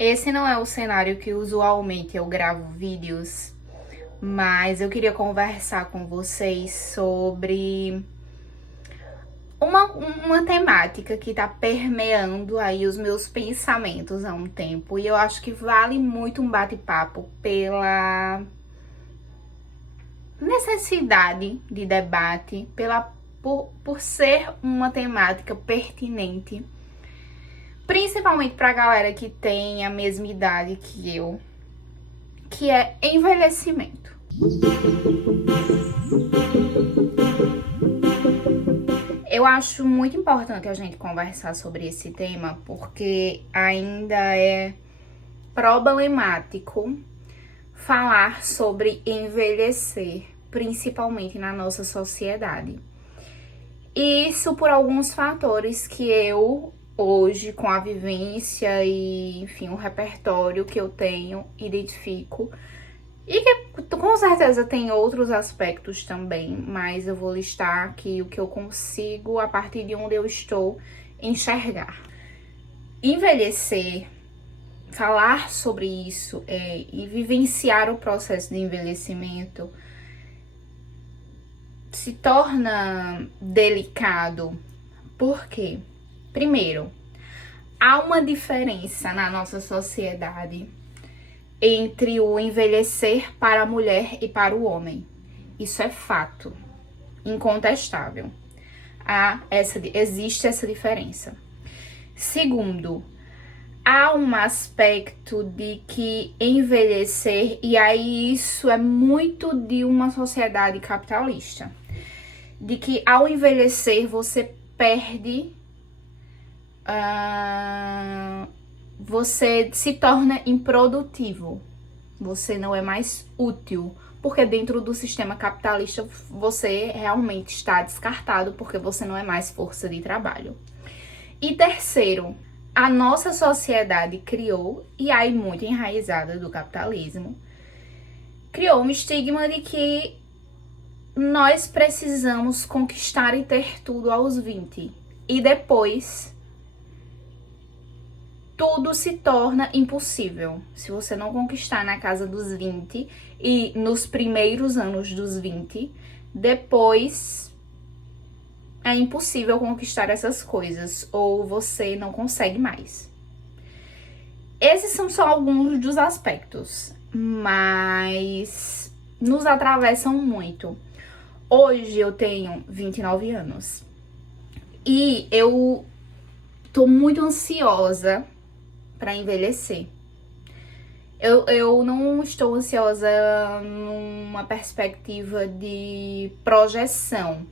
Esse não é o cenário que usualmente eu gravo vídeos, mas eu queria conversar com vocês sobre uma temática que tá permeando aí os meus pensamentos há um tempo. E eu acho que vale muito um bate-papo pela necessidade de debate, por ser uma temática pertinente, principalmente pra galera que tem a mesma idade que eu, que é envelhecimento. Eu acho muito importante a gente conversar sobre esse tema, porque ainda é problemático falar sobre envelhecer, principalmente na nossa sociedade. E isso por alguns fatores que eu, hoje, com a vivência e, enfim, o repertório que eu tenho, identifico. E que com certeza tem outros aspectos também, mas eu vou listar aqui o que eu consigo a partir de onde eu estou enxergar. Envelhecer, falar sobre isso e vivenciar o processo de envelhecimento se torna delicado. Por quê? Primeiro, há uma diferença na nossa sociedade entre o envelhecer para a mulher e para o homem. Isso é fato, incontestável. Existe essa diferença. Segundo, há um aspecto de que envelhecer, e aí isso é muito de uma sociedade capitalista, de que ao envelhecer você perde, você se torna improdutivo, você não é mais útil, porque dentro do sistema capitalista você realmente está descartado, porque você não é mais força de trabalho. E terceiro, a nossa sociedade criou, e aí muito enraizada do capitalismo, criou um estigma de que nós precisamos conquistar e ter tudo aos 20. E depois tudo se torna impossível. Se você não conquistar na casa dos 20 e nos primeiros anos dos 20, depois é impossível conquistar essas coisas, ou você não consegue mais. Esses são só alguns dos aspectos, mas nos atravessam muito. Hoje eu tenho 29 anos e eu tô muito ansiosa para envelhecer. Eu não estou ansiosa numa perspectiva de projeção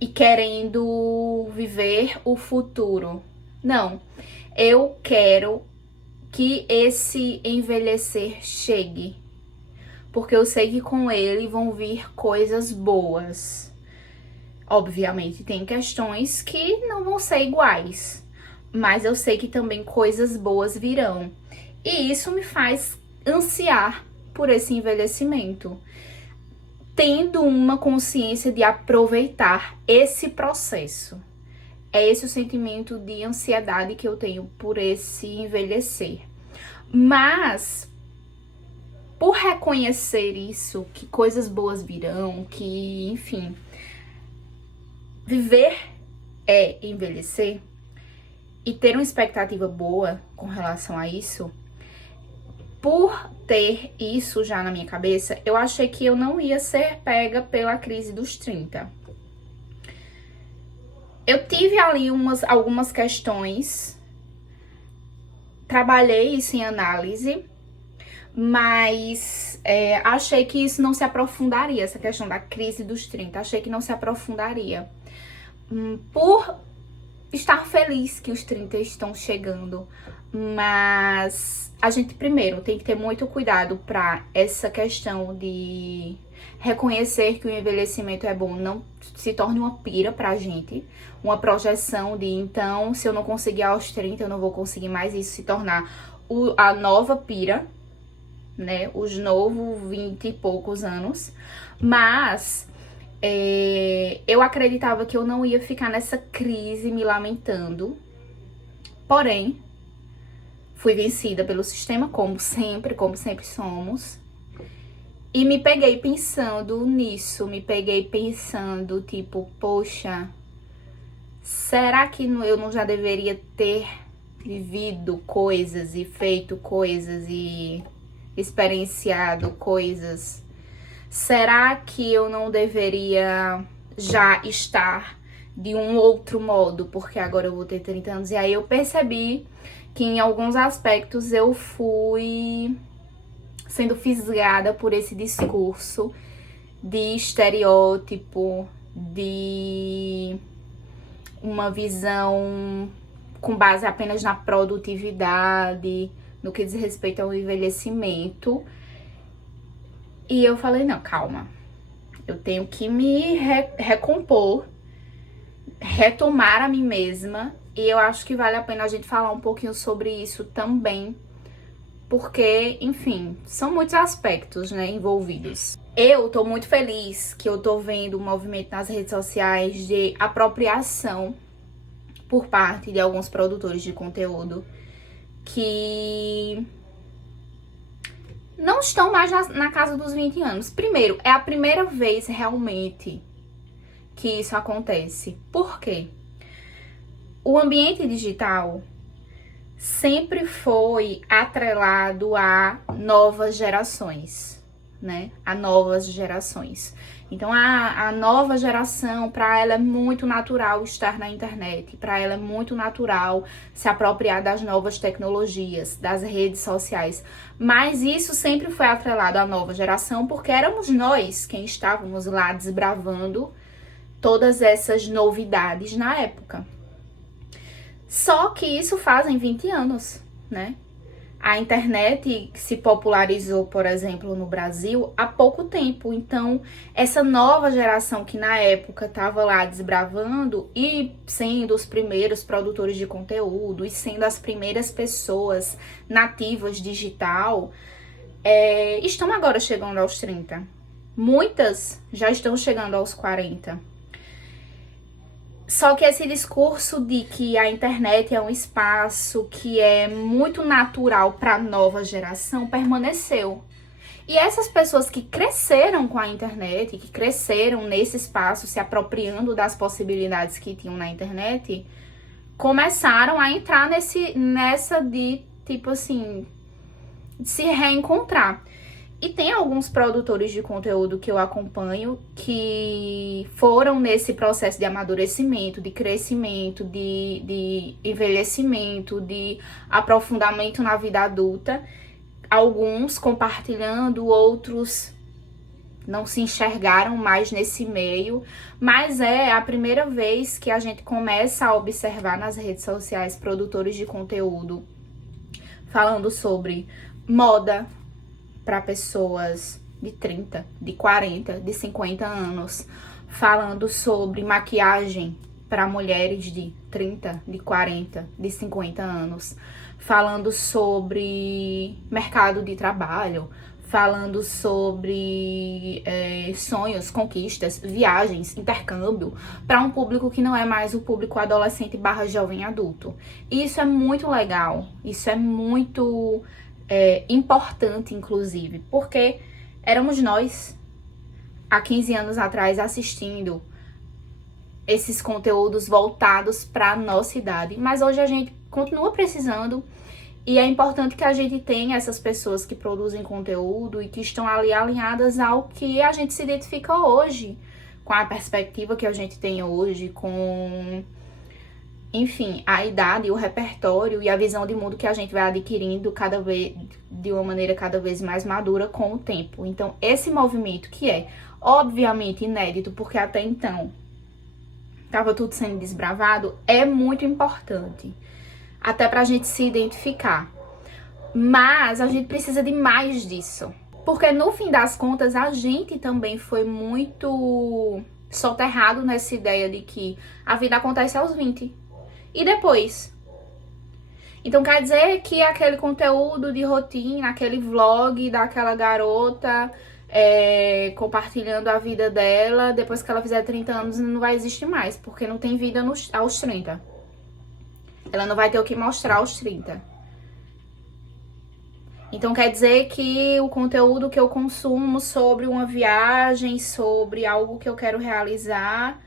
e querendo viver o futuro. Não, eu quero que esse envelhecer chegue, porque eu sei que com ele vão vir coisas boas. Obviamente, tem questões que não vão ser iguais, mas eu sei que também coisas boas virão. E isso me faz ansiar por esse envelhecimento, tendo uma consciência de aproveitar esse processo. É esse o sentimento de ansiedade que eu tenho por esse envelhecer. Mas, por reconhecer isso, que coisas boas virão, que, enfim, viver é envelhecer, e ter uma expectativa boa com relação a isso, por ter isso já na minha cabeça, eu achei que eu não ia ser pega pela crise dos 30. Eu tive ali algumas questões, trabalhei isso em análise, mas achei que isso não se aprofundaria, essa questão da crise dos 30, achei que não se aprofundaria. Por estar feliz que os 30 estão chegando, mas a gente primeiro tem que ter muito cuidado para essa questão de reconhecer que o envelhecimento é bom, não se torne uma pira pra gente, uma projeção de então, se eu não conseguir aos 30, eu não vou conseguir mais, isso se tornar a nova pira, né, os novos 20 e poucos anos, mas eu acreditava que eu não ia ficar nessa crise me lamentando, porém, Fui vencida pelo sistema, como sempre somos. E me peguei pensando nisso, me peguei pensando, tipo, poxa, será que eu não já deveria ter vivido coisas e feito coisas e experienciado coisas? Será que eu não deveria já estar de um outro modo, porque agora eu vou ter 30 anos? E aí eu percebi que em alguns aspectos eu fui sendo fisgada por esse discurso de estereótipo, de uma visão com base apenas na produtividade, no que diz respeito ao envelhecimento. E eu falei, não, calma, eu tenho que me recompor, retomar a mim mesma, e eu acho que vale a pena a gente falar um pouquinho sobre isso também, porque, enfim, são muitos aspectos, né, envolvidos. Eu tô muito feliz que eu tô vendo um movimento nas redes sociais de apropriação por parte de alguns produtores de conteúdo que não estão mais na casa dos 20 anos. Primeiro, é a primeira vez realmente que isso acontece. Por quê? O ambiente digital sempre foi atrelado a novas gerações, né? A novas gerações. Então, a nova geração, para ela é muito natural estar na internet, para ela é muito natural se apropriar das novas tecnologias, das redes sociais. Mas isso sempre foi atrelado à nova geração, porque éramos nós quem estávamos lá desbravando todas essas novidades na época. Só que isso fazem 20 anos, né? A internet se popularizou, por exemplo, no Brasil há pouco tempo. Então, essa nova geração que na época estava lá desbravando e sendo os primeiros produtores de conteúdo e sendo as primeiras pessoas nativas digital, estão agora chegando aos 30. Muitas já estão chegando aos 40. Só que esse discurso de que a internet é um espaço que é muito natural para a nova geração permaneceu. E essas pessoas que cresceram com a internet, que cresceram nesse espaço, se apropriando das possibilidades que tinham na internet, começaram a entrar nessa de, tipo assim, de se reencontrar. E tem alguns produtores de conteúdo que eu acompanho que foram nesse processo de amadurecimento, de crescimento, de envelhecimento, de aprofundamento na vida adulta. Alguns compartilhando, outros não se enxergaram mais nesse meio. Mas é a primeira vez que a gente começa a observar nas redes sociais produtores de conteúdo falando sobre moda para pessoas de 30, de 40, de 50 anos, falando sobre maquiagem para mulheres de 30, de 40, de 50 anos, falando sobre mercado de trabalho, falando sobre sonhos, conquistas, viagens, intercâmbio, para um público que não é mais o público adolescente / jovem adulto. E isso é muito legal, isso é muito importante, inclusive, porque éramos nós, há 15 anos atrás, assistindo esses conteúdos voltados para a nossa idade. Mas hoje a gente continua precisando, e é importante que a gente tenha essas pessoas que produzem conteúdo e que estão ali alinhadas ao que a gente se identifica hoje, com a perspectiva que a gente tem hoje, com, enfim, a idade, o repertório e a visão de mundo que a gente vai adquirindo cada vez de uma maneira cada vez mais madura com o tempo. Então, esse movimento, que é obviamente inédito, porque até então estava tudo sendo desbravado, é muito importante, até pra gente se identificar. Mas a gente precisa de mais disso, porque no fim das contas a gente também foi muito soterrado nessa ideia de que a vida acontece aos 20. E depois? Então quer dizer que aquele conteúdo de rotina, aquele vlog daquela garota compartilhando a vida dela, depois que ela fizer 30 anos, não vai existir mais, porque não tem vida aos 30. Ela não vai ter o que mostrar aos 30. Então quer dizer que o conteúdo que eu consumo sobre uma viagem, sobre algo que eu quero realizar,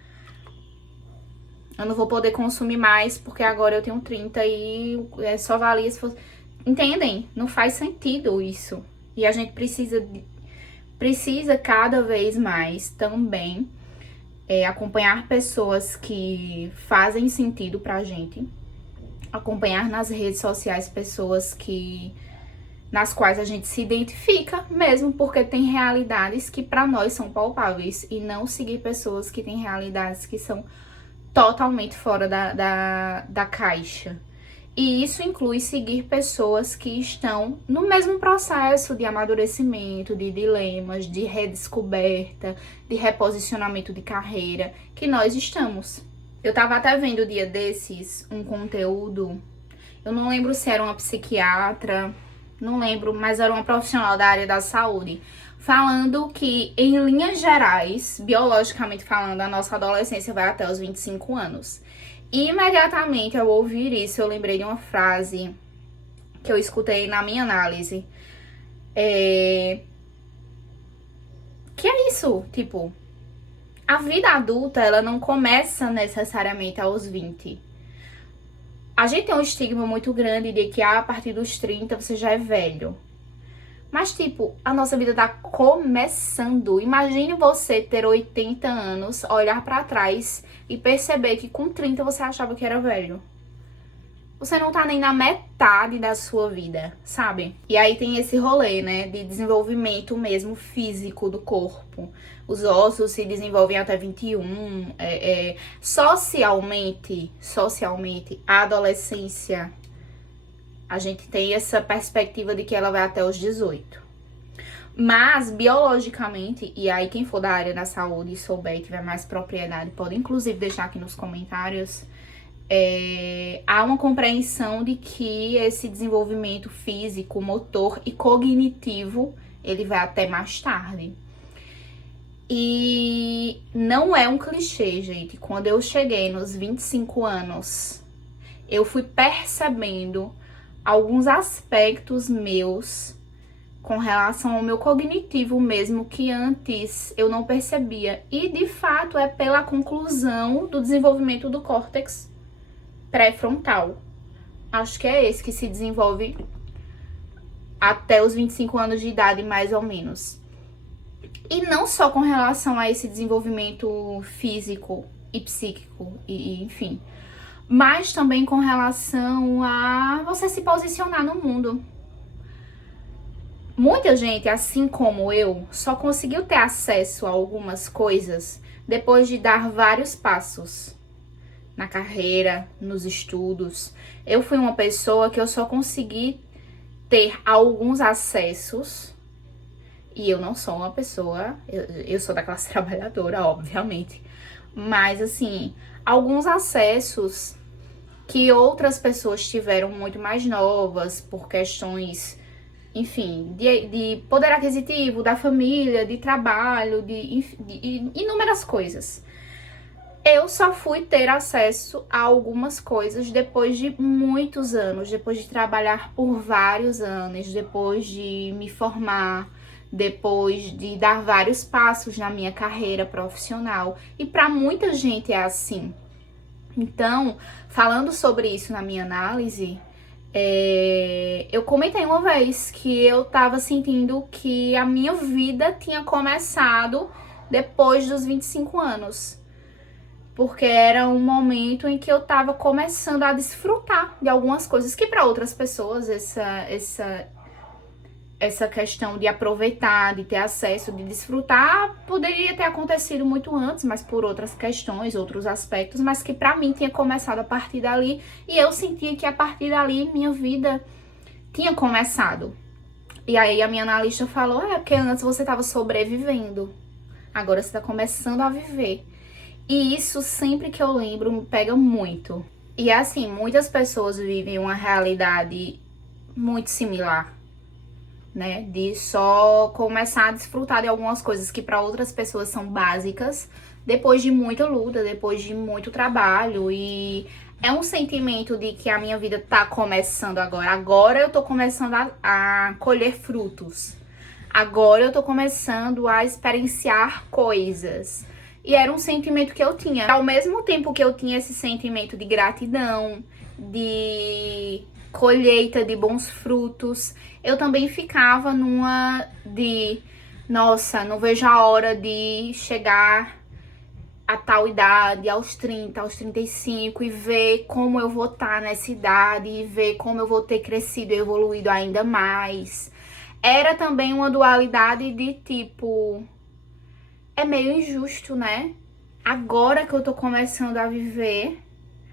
eu não vou poder consumir mais porque agora eu tenho 30 e só valia se fosse... Entendem? Não faz sentido isso. E a gente precisa cada vez mais também acompanhar pessoas que fazem sentido pra gente. Acompanhar nas redes sociais pessoas nas quais a gente se identifica mesmo, porque tem realidades que pra nós são palpáveis. E não seguir pessoas que têm realidades que são totalmente fora da caixa. E isso inclui seguir pessoas que estão no mesmo processo de amadurecimento, de dilemas, de redescoberta, de reposicionamento de carreira que nós estamos. Eu tava até vendo dia desses um conteúdo, eu não lembro se era uma psiquiatra, não lembro, mas era uma profissional da área da saúde, falando que, em linhas gerais, biologicamente falando, a nossa adolescência vai até os 25 anos. E imediatamente ao ouvir isso, eu lembrei de uma frase que eu escutei na minha análise. Que é isso, tipo, a vida adulta, ela não começa necessariamente aos 20. A gente tem um estigma muito grande de que a partir dos 30 você já é velho. Mas, tipo, a nossa vida tá começando. Imagine você ter 80 anos, olhar pra trás e perceber que com 30 você achava que era velho. Você não tá nem na metade da sua vida, sabe? E aí tem esse rolê, né, de desenvolvimento mesmo físico do corpo. Os ossos se desenvolvem até 21. Socialmente, a adolescência... A gente tem essa perspectiva de que ela vai até os 18. Mas, biologicamente, e aí quem for da área da saúde e souber e tiver mais propriedade, pode inclusive deixar aqui nos comentários, há uma compreensão de que esse desenvolvimento físico, motor e cognitivo, ele vai até mais tarde. E não é um clichê, gente. Quando eu cheguei nos 25 anos, eu fui percebendo alguns aspectos meus com relação ao meu cognitivo mesmo que antes eu não percebia. E de fato é pela conclusão do desenvolvimento do córtex pré-frontal. Acho que é esse que se desenvolve até os 25 anos de idade, mais ou menos. E não só com relação a esse desenvolvimento físico e psíquico, e enfim, mas também com relação a você se posicionar no mundo. Muita gente, assim como eu, só conseguiu ter acesso a algumas coisas depois de dar vários passos na carreira, nos estudos. Eu fui uma pessoa que eu só consegui ter alguns acessos, e eu não sou uma pessoa, eu sou da classe trabalhadora, obviamente, mas assim, alguns acessos que outras pessoas tiveram muito mais novas, por questões, enfim, de poder aquisitivo, da família, de trabalho, de inúmeras coisas. Eu só fui ter acesso a algumas coisas depois de muitos anos, depois de trabalhar por vários anos, depois de me formar, depois de dar vários passos na minha carreira profissional. E para muita gente é assim. Então, falando sobre isso na minha análise, eu comentei uma vez que eu tava sentindo que a minha vida tinha começado depois dos 25 anos. Porque era um momento em que eu tava começando a desfrutar de algumas coisas que para outras pessoas essa questão de aproveitar, de ter acesso, de desfrutar, poderia ter acontecido muito antes, mas por outras questões, outros aspectos, mas que pra mim tinha começado a partir dali, e eu sentia que a partir dali minha vida tinha começado. E aí a minha analista falou, porque antes você tava sobrevivendo, agora você tá começando a viver. E isso, sempre que eu lembro, me pega muito. E assim, muitas pessoas vivem uma realidade muito similar, né, de só começar a desfrutar de algumas coisas que para outras pessoas são básicas, depois de muita luta, depois de muito trabalho, e É um sentimento de que a minha vida tá começando agora. Agora eu tô começando a colher frutos. Agora eu tô começando a experienciar coisas. E era um sentimento que eu tinha. Ao mesmo tempo que eu tinha esse sentimento de gratidão, de colheita de bons frutos, eu também ficava numa de, nossa, não vejo a hora de chegar a tal idade, aos 30, aos 35, e ver como eu vou estar nessa idade, e ver como eu vou ter crescido e evoluído ainda mais. Era também uma dualidade de tipo, é meio injusto, né? Agora que eu tô começando a viver,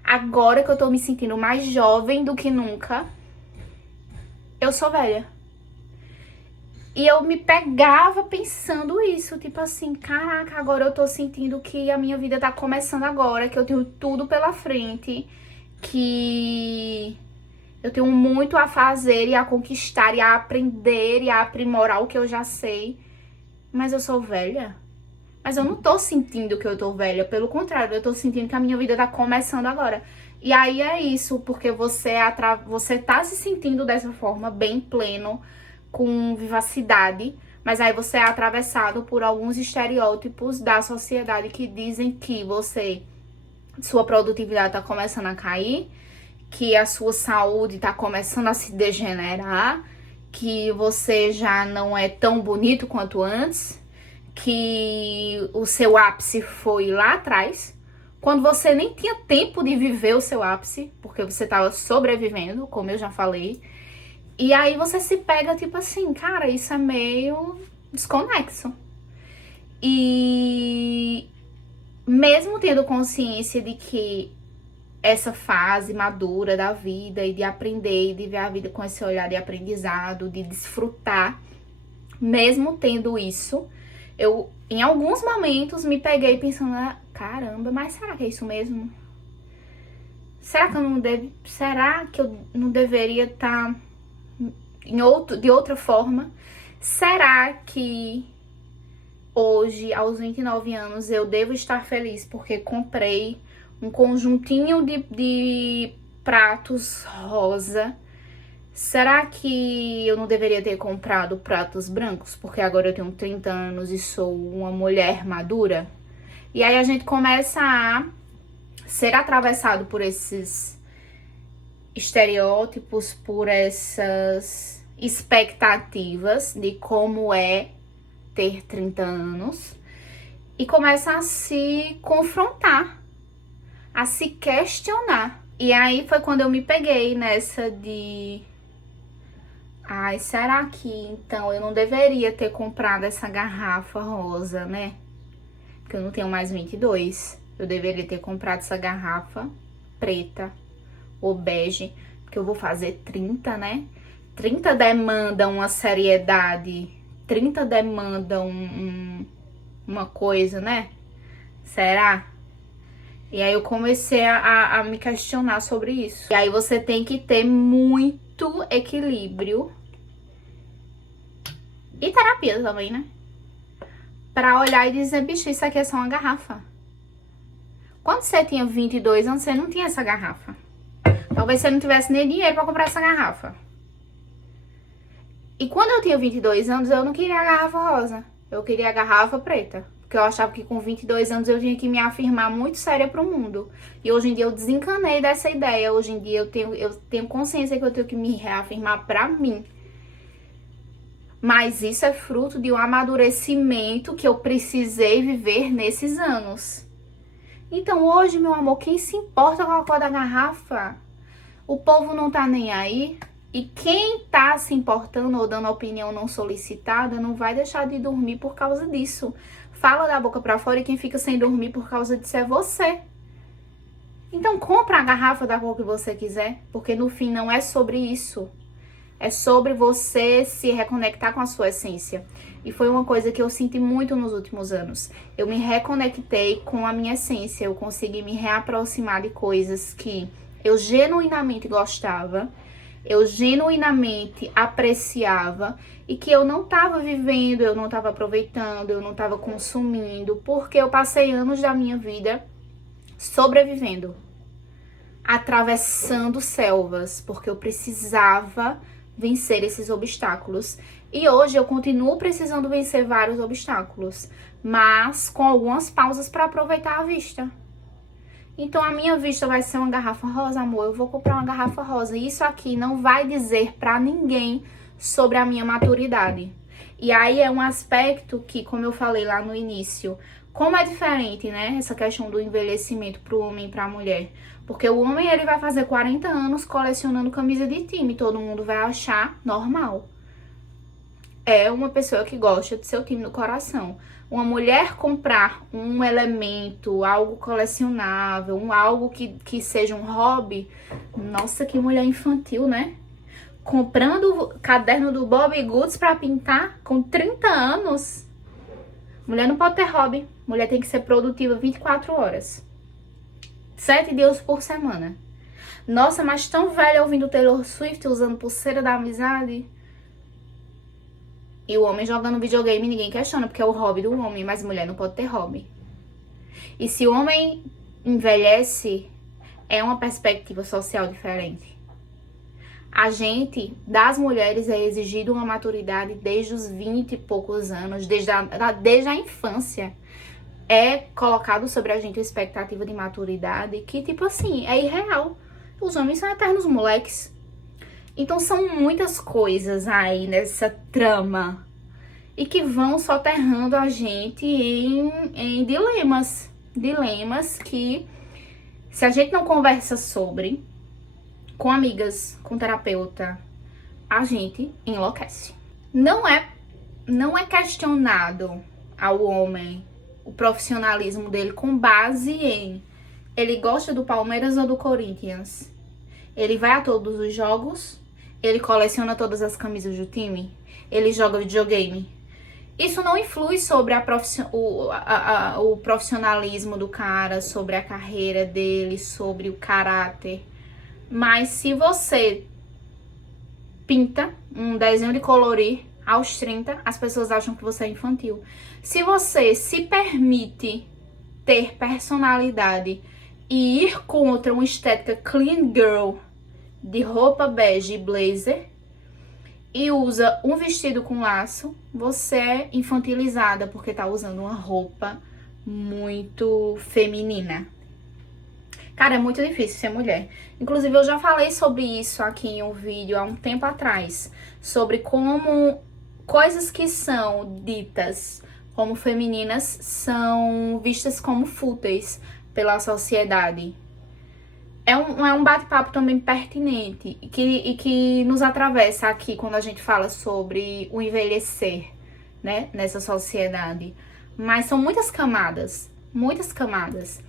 agora que eu tô me sentindo mais jovem do que nunca, eu sou velha. E eu me pegava pensando isso, tipo assim, caraca, agora eu tô sentindo que a minha vida tá começando agora, que eu tenho tudo pela frente, que eu tenho muito a fazer e a conquistar e a aprender e a aprimorar o que eu já sei. Mas eu sou velha. Mas eu não tô sentindo que eu tô velha, pelo contrário, eu tô sentindo que a minha vida tá começando agora. E aí é isso, porque você tá se sentindo dessa forma, bem pleno, com vivacidade, mas aí você é atravessado por alguns estereótipos da sociedade que dizem que sua produtividade tá começando a cair, que a sua saúde tá começando a se degenerar, que você já não é tão bonito quanto antes, que o seu ápice foi lá atrás, quando você nem tinha tempo de viver o seu ápice, porque você tava sobrevivendo, como eu já falei. E aí você se pega tipo assim, cara, isso é meio desconexo. E mesmo tendo consciência de que essa fase madura da vida e de aprender e de ver a vida com esse olhar de aprendizado, de desfrutar, mesmo tendo isso, eu em alguns momentos me peguei pensando, caramba, mas será que é isso mesmo? Será que eu não deveria estar de outra forma? Será que hoje, aos 29 anos, eu devo estar feliz porque comprei um conjuntinho de pratos rosa? Será que eu não deveria ter comprado pratos brancos? Porque agora eu tenho 30 anos e sou uma mulher madura? E aí a gente começa a ser atravessado por esses estereótipos, por essas expectativas de como é ter 30 anos e começa a se confrontar, a se questionar. E aí foi quando eu me peguei nessa de, ai, será que então eu não deveria ter comprado essa garrafa rosa, né? Porque eu não tenho mais 22. Eu deveria ter comprado essa garrafa preta ou bege, porque eu vou fazer 30, né? 30 demanda uma seriedade, 30 demanda uma coisa, né? Será? E aí eu comecei a me questionar sobre isso. E aí você tem que ter muito equilíbrio e terapia também, né? Pra olhar e dizer, bicho, isso aqui é só uma garrafa. Quando você tinha 22 anos, você não tinha essa garrafa. Talvez você não tivesse nem dinheiro pra comprar essa garrafa. E quando eu tinha 22 anos, eu não queria a garrafa rosa. Eu queria a garrafa preta. Porque eu achava que com 22 anos eu tinha que me afirmar muito séria pro mundo. E hoje em dia eu desencanei dessa ideia. Hoje em dia eu tenho consciência que eu tenho que me reafirmar pra mim. Mas isso é fruto de um amadurecimento que eu precisei viver nesses anos. Então hoje, meu amor, quem se importa com a cor da garrafa? O povo não tá nem aí. E quem tá se importando ou dando opinião não solicitada não vai deixar de dormir por causa disso. Fala da boca pra fora e quem fica sem dormir por causa disso é você. Então compra a garrafa da cor que você quiser, porque no fim não é sobre isso. É sobre você se reconectar com a sua essência. E foi uma coisa que eu senti muito nos últimos anos. Eu me reconectei com a minha essência. Eu consegui me reaproximar de coisas que eu genuinamente gostava, eu genuinamente apreciava e que eu não estava vivendo, eu não estava aproveitando, eu não estava consumindo, porque eu passei anos da minha vida sobrevivendo. atravessando selvas, porque eu precisava vencer esses obstáculos. E hoje eu continuo precisando vencer vários obstáculos, mas com algumas pausas para aproveitar a vista. Então a minha vista vai ser uma garrafa rosa, amor. Eu vou comprar uma garrafa rosa. E isso aqui não vai dizer para ninguém sobre a minha maturidade. E aí é um aspecto que, como eu falei lá no início, como é diferente, né? Essa questão do envelhecimento pro homem e pra mulher. Porque o homem, ele vai fazer 40 anos colecionando camisa de time. Todo mundo vai achar normal. É uma pessoa que gosta de seu time no coração. Uma mulher comprar um elemento, algo colecionável, algo que seja um hobby. Nossa, que mulher infantil, né? Comprando o caderno do Bobbie Goods pra pintar com 30 anos. Mulher não pode ter hobby. Mulher tem que ser produtiva 24 horas. 7 dias por semana. Nossa, mas tão velha ouvindo Taylor Swift usando pulseira da amizade. E o homem jogando videogame, ninguém questiona, porque é o hobby do homem, mas mulher não pode ter hobby. E se o homem envelhece, é uma perspectiva social diferente. A gente, das mulheres, é exigido uma maturidade desde os 20 e poucos anos, desde a infância. É colocado sobre a gente a expectativa de maturidade que, tipo assim, é irreal. Os homens são eternos moleques. Então são muitas coisas aí nessa trama e que vão soterrando a gente em dilemas. Dilemas que, se a gente não conversa sobre, com amigas, com terapeuta, a gente enlouquece. Não é questionado ao homem o profissionalismo dele com base em ele gosta do Palmeiras ou do Corinthians. Ele vai a todos os jogos. Ele coleciona todas as camisas do time. Ele joga videogame. Isso não influi sobre o profissionalismo do cara, sobre a carreira dele, sobre o caráter. Mas se você pinta um desenho de colorir aos 30, as pessoas acham que você é infantil. Se você se permite ter personalidade e ir contra uma estética clean girl, de roupa bege e blazer, e usa um vestido com laço, você é infantilizada porque tá usando uma roupa muito feminina. Cara, é muito difícil ser mulher. Inclusive, eu já falei sobre isso aqui em um vídeo há um tempo atrás, sobre como coisas que são ditas como femininas são vistas como fúteis pela sociedade. É um bate-papo também pertinente e que nos atravessa aqui quando a gente fala sobre o envelhecer, né, nessa sociedade. Mas são muitas camadas, muitas camadas.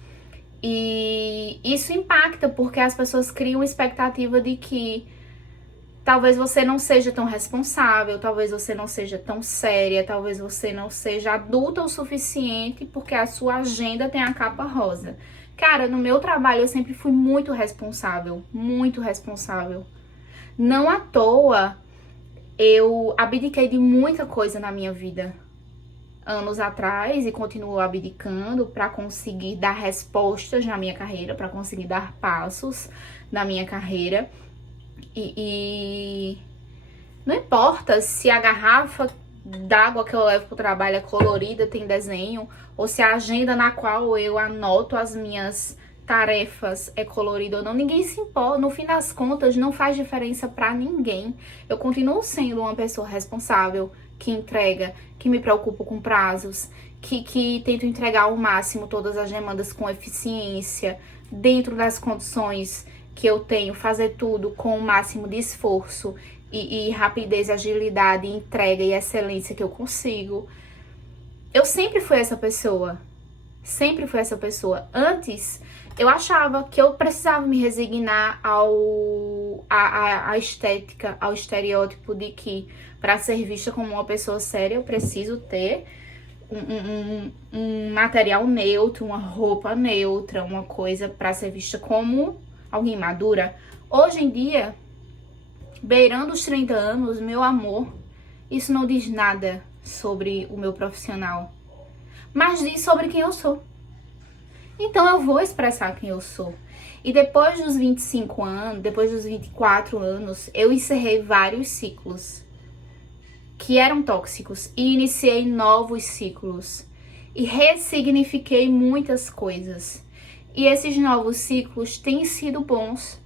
E isso impacta porque as pessoas criam expectativa de que talvez você não seja tão responsável, talvez você não seja tão séria, talvez você não seja adulta o suficiente porque a sua agenda tem a capa rosa. Cara, no meu trabalho eu sempre fui muito responsável, muito responsável. Não à toa eu abdiquei de muita coisa na minha vida anos atrás e continuo abdicando para conseguir dar respostas na minha carreira, para conseguir dar passos na minha carreira. E não importa se a garrafa d'água que eu levo pro trabalho é colorida, tem desenho, ou se a agenda na qual eu anoto as minhas tarefas é colorida ou não, ninguém se importa. No fim das contas, não faz diferença pra ninguém. Eu continuo sendo uma pessoa responsável, que entrega, que me preocupo com prazos, que tento entregar ao máximo todas as demandas com eficiência, dentro das condições que eu tenho, fazer tudo com o máximo de esforço e rapidez, agilidade, entrega e excelência que eu consigo. Eu sempre fui essa pessoa. Sempre fui essa pessoa. Antes, eu achava que eu precisava me resignar à estética, ao estereótipo de que para ser vista como uma pessoa séria, eu preciso ter um material neutro, uma roupa neutra, uma coisa para ser vista como alguém madura. Hoje em dia, beirando os 30 anos, meu amor, isso não diz nada sobre o meu profissional, mas diz sobre quem eu sou. Então eu vou expressar quem eu sou. E depois dos 25 anos, depois dos 24 anos, eu encerrei vários ciclos que eram tóxicos e iniciei novos ciclos e ressignifiquei muitas coisas. E esses novos ciclos têm sido bons.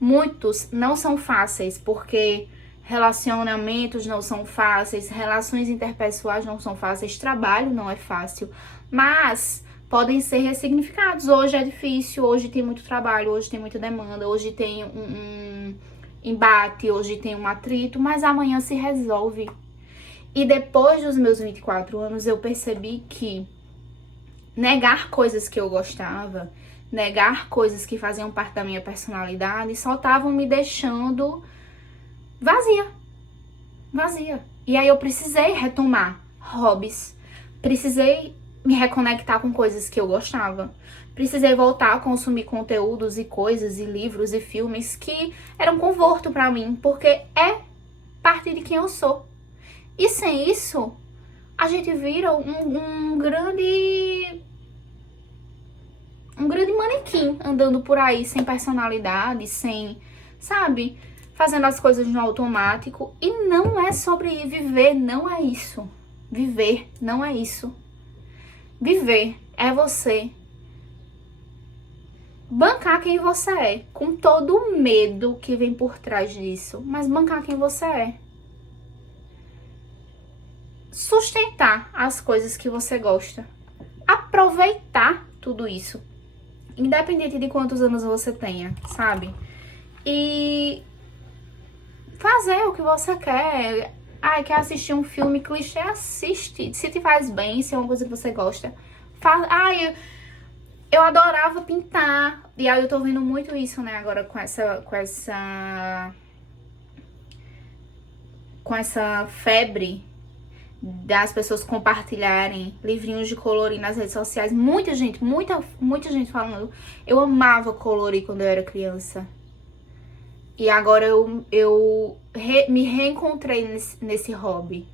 Muitos não são fáceis, porque relacionamentos não são fáceis, relações interpessoais não são fáceis, trabalho não é fácil, mas podem ser ressignificados. Hoje é difícil, hoje tem muito trabalho, hoje tem muita demanda, hoje tem um embate, hoje tem um atrito, mas amanhã se resolve. E depois dos meus 24 anos, eu percebi que negar coisas que eu gostava, negar coisas que faziam parte da minha personalidade, só estavam me deixando vazia. E aí eu precisei retomar hobbies, precisei me reconectar com coisas que eu gostava, precisei voltar a consumir conteúdos e coisas e livros e filmes que eram conforto pra mim, porque é parte de quem eu sou. E sem isso, a gente vira um grande manequim andando por aí sem personalidade, sem, sabe, fazendo as coisas no automático. E não é sobre viver, não é isso. Viver não é isso. Viver é você bancar quem você é, com todo o medo que vem por trás disso, mas bancar quem você é. Sustentar as coisas que você gosta. Aproveitar tudo isso. Independente de quantos anos você tenha, sabe? E fazer o que você quer. Ai, quer assistir um filme clichê? Assiste. Se te faz bem, se é uma coisa que você gosta. Ai, eu adorava pintar. E aí eu tô vendo muito isso, né? Agora com essa febre das pessoas compartilharem livrinhos de colorir nas redes sociais. Muita gente falando. Eu amava colorir quando eu era criança. E agora eu me reencontrei nesse hobby.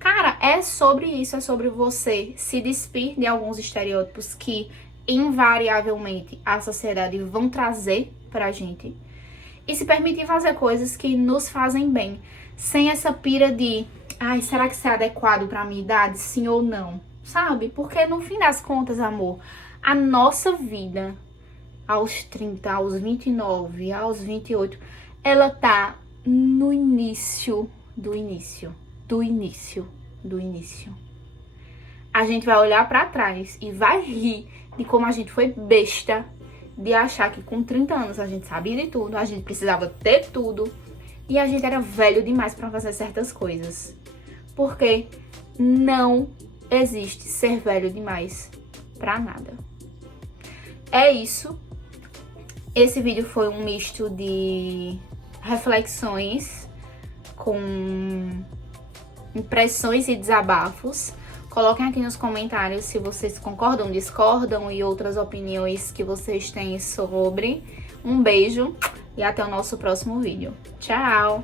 Cara, é sobre isso, é sobre você se despir de alguns estereótipos que invariavelmente a sociedade vão trazer pra gente. E se permitir fazer coisas que nos fazem bem. Sem essa pira de, ai, será que isso é adequado pra minha idade? Sim ou não? Sabe? Porque no fim das contas, amor, a nossa vida aos 30, aos 29, aos 28, ela tá no início do início. A gente vai olhar pra trás e vai rir de como a gente foi besta de achar que com 30 anos a gente sabia de tudo, a gente precisava ter tudo e a gente era velho demais pra fazer certas coisas. Porque não existe ser velho demais pra nada. É isso. Esse vídeo foi um misto de reflexões com impressões e desabafos. Coloquem aqui nos comentários se vocês concordam, discordam e outras opiniões que vocês têm sobre. Um beijo e até o nosso próximo vídeo. Tchau!